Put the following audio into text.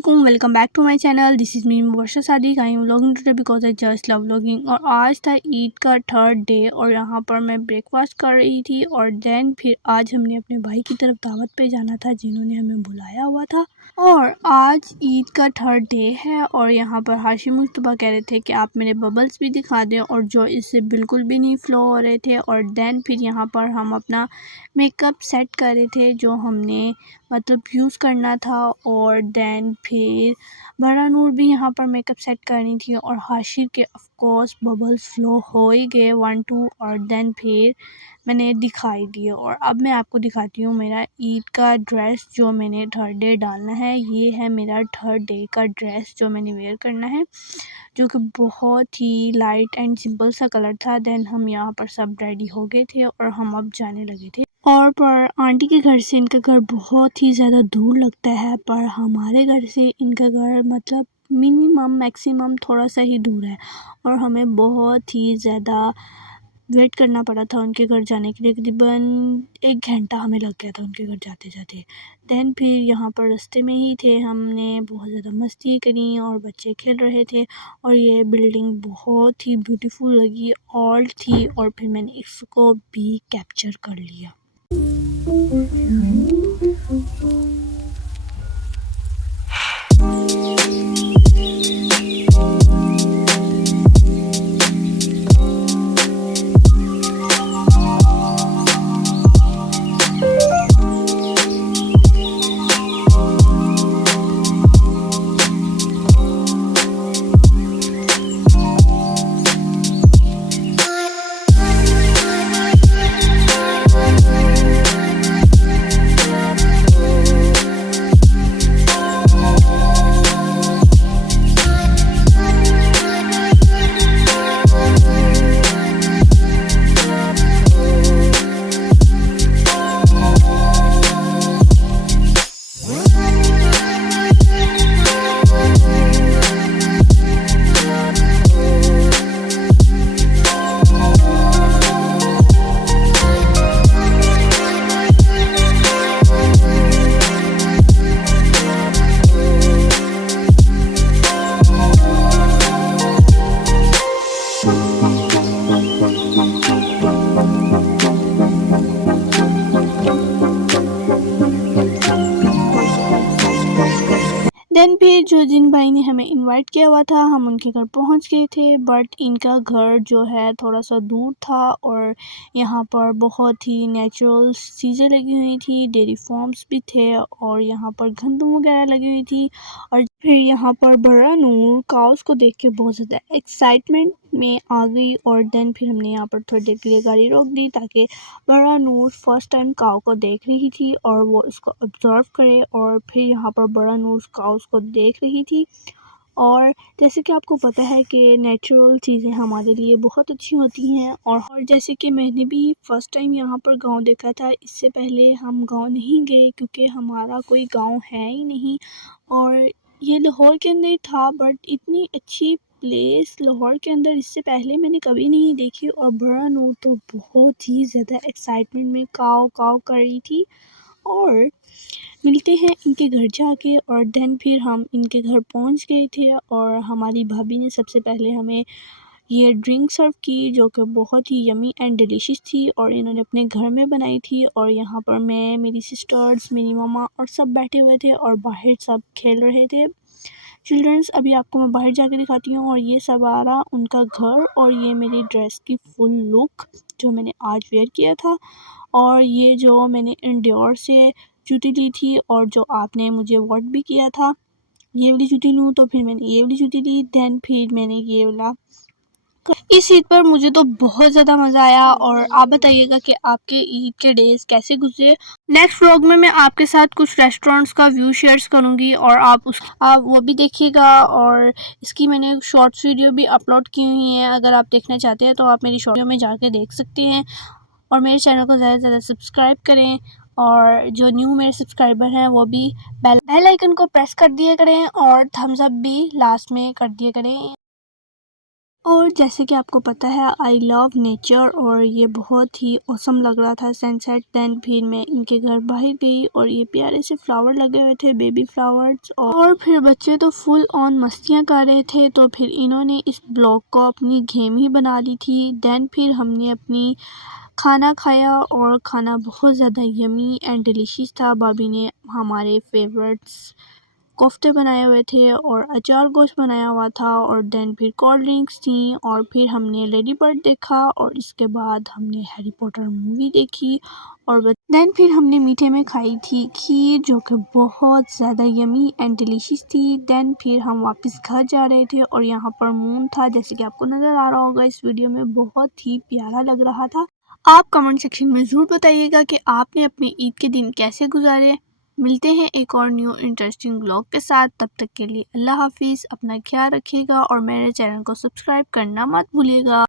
वालेकुम, welcome back to my channel. This is me Mubashar Sadiq. I am vlogging today because I just love vlogging. और आज था ईद का third day और यहाँ पर मैं ब्रेकफास्ट कर रही थी और देन फिर आज हमने अपने भाई की तरफ दावत पे जाना था जिन्होंने हमें बुलाया हुआ था। और आज ईद का थर्ड डे है और यहाँ पर हाशिम मुस्तफ़ा कह रहे थे कि आप मेरे बबल्स भी दिखा दें, और जो इससे बिल्कुल भी नहीं फ्लो हो रहे थे। और देन फिर यहाँ पर हम अपना मेकअप सेट कर रहे थे जो हमने मतलब यूज़ करना था। और देन फिर बरानूर भी यहाँ पर मेकअप सेट करनी थी और हाशिर के ऑफ कोर्स बबल्स फ्लो हो ही गए 1-2। और देन फिर मैंने दिखाई दिए और अब मैं आपको दिखाती हूँ मेरा ईद का ड्रेस जो मैंने थर्ड डे डालना है। ये है मेरा थर्ड डे का ड्रेस जो मैंने वेयर करना है, जो कि बहुत ही लाइट एंड सिंपल सा कलर था। देन हम यहाँ पर सब रेडी हो गए थे और हम अब जाने लगे थे। और पर आंटी के घर से इनका घर बहुत ही ज़्यादा दूर लगता है, पर हमारे घर से इनका घर मतलब मिनिमम मैक्सिमम थोड़ा सा ही दूर है और हमें बहुत ही ज़्यादा वेट करना पड़ा था उनके घर जाने के लिए। तकरीबन 1 घंटा हमें लग गया था उनके घर जाते जाते। देन फिर यहाँ पर रास्ते में ही थे, हमने बहुत ज़्यादा मस्ती करी और बच्चे खेल रहे थे और ये बिल्डिंग बहुत ही ब्यूटीफुल लगी ओल्ड थी और फिर मैंने इसको भी कैप्चर कर लिया। देन फिर जो जिन भाई ने हमें इनवाइट किया हुआ था हम उनके घर पहुंच गए थे, बट इनका घर जो है थोड़ा सा दूर था और यहाँ पर बहुत ही नेचुरल चीज़ें लगी हुई थी, डेयरी फार्म्स भी थे और यहाँ पर गंदम वगैरह लगी हुई थी। और फिर यहाँ पर बरानूर काउस को देख के बहुत ज़्यादा एक्साइटमेंट में आ गई और देन फिर हमने यहाँ पर थोड़ी देर के लिए गाड़ी रोक दी ताकि बरानूर फर्स्ट टाइम काऊ को देख रही थी और वो इसको ऑब्जर्व करे। और फिर यहाँ पर बरानूर काउस को देख रही थी। और जैसे कि आपको पता है कि नेचुरल चीज़ें हमारे लिए बहुत अच्छी होती हैं। और जैसे कि मैंने भी फ़र्स्ट टाइम यहाँ पर गांव देखा था, इससे पहले हम गांव नहीं गए क्योंकि हमारा कोई गांव है ही नहीं और ये लाहौर के अंदर था, बट इतनी अच्छी प्लेस लाहौर के अंदर इससे पहले मैंने कभी नहीं देखी। और बरानूर तो बहुत ही ज़्यादा एक्साइटमेंट में काव काव कर रही थी। और मिलते हैं इनके घर जाके। और देन फिर हम इनके घर पहुंच गए थे और हमारी भाभी ने सबसे पहले हमें ये ड्रिंक सर्व की जो कि बहुत ही यमी एंड डिलीशियस थी और इन्होंने अपने घर में बनाई थी। और यहाँ पर मैं, मेरी सिस्टर्स, मेरी मम्मा और सब बैठे हुए थे और बाहर सब खेल रहे थे चिल्ड्रंस। अभी आपको मैं बाहर जाके दिखाती हूँ। और ये सब आ रहा उनका घर और ये मेरी ड्रेस की फुल लुक जो मैंने आज वेयर किया था। और ये जो मैंने इंडियोर से जूती ली थी और जो आपने मुझे वोट भी किया था ये वाली जूती लूँ, तो फिर मैंने ये वाली जूती ली। देन फिर मैंने ये वाला। इस ईद पर मुझे तो बहुत ज़्यादा मज़ा आया और आप बताइएगा कि आपके ईद के डेज़ कैसे गुजरे। नेक्स्ट व्लॉग में मैं आपके साथ कुछ रेस्टोरेंट्स का व्यू शेयर्स करूँगी और आप वो भी देखिएगा। और इसकी मैंने शॉर्ट्स वीडियो भी अपलोड की हुई है, अगर आप देखना चाहते हैं तो आप मेरी शॉर्ट वीडियो में जाके देख सकते हैं। और मेरे चैनल को ज़्यादा से ज़्यादा सब्सक्राइब करें और जो न्यू मेरे सब्सक्राइबर हैं वो भी बेल आइकन को प्रेस कर दिया करें और थम्स अप भी लास्ट में कर दिया करें। और जैसे कि आपको पता है आई लव नेचर और ये बहुत ही औसम लग रहा था सनसेट। देन फिर मैं इनके घर बाहर गई और ये प्यारे से फ्लावर लगे हुए थे, बेबी फ्लावर्स। और फिर बच्चे तो फुल ऑन मस्तियां कर रहे थे, तो फिर इन्होंने इस ब्लॉग को अपनी गेम ही बना ली थी। देन फिर हमने अपनी खाना खाया और खाना बहुत ज़्यादा यमी एंड डिलीशियस था। भाभी ने हमारे फेवरेट्स कोफ्ते बनाए हुए थे और अचार गोश्त बनाया हुआ था, और देन फिर कोल्ड ड्रिंक्स थी, और फिर हमने लेडी बर्ड देखा, और इसके बाद हमने हैरी पॉटर मूवी देखी। और देन फिर हमने मीठे में खाई थी खीर, जो कि बहुत ज़्यादा यमी एंड डिलीशियस थी। देन फिर हम वापस घर जा रहे थे और यहाँ पर मून था, जैसे कि आपको नज़र आ रहा होगा इस वीडियो में, बहुत ही प्यारा लग रहा था। आप कमेंट सेक्शन में ज़रूर बताइएगा कि आपने अपने ईद के दिन कैसे गुजारे। मिलते हैं एक और न्यू इंटरेस्टिंग व्लॉग के साथ। तब तक के लिए अल्लाह हाफिज़, अपना ख्याल रखिएगा और मेरे चैनल को सब्सक्राइब करना मत भूलिएगा।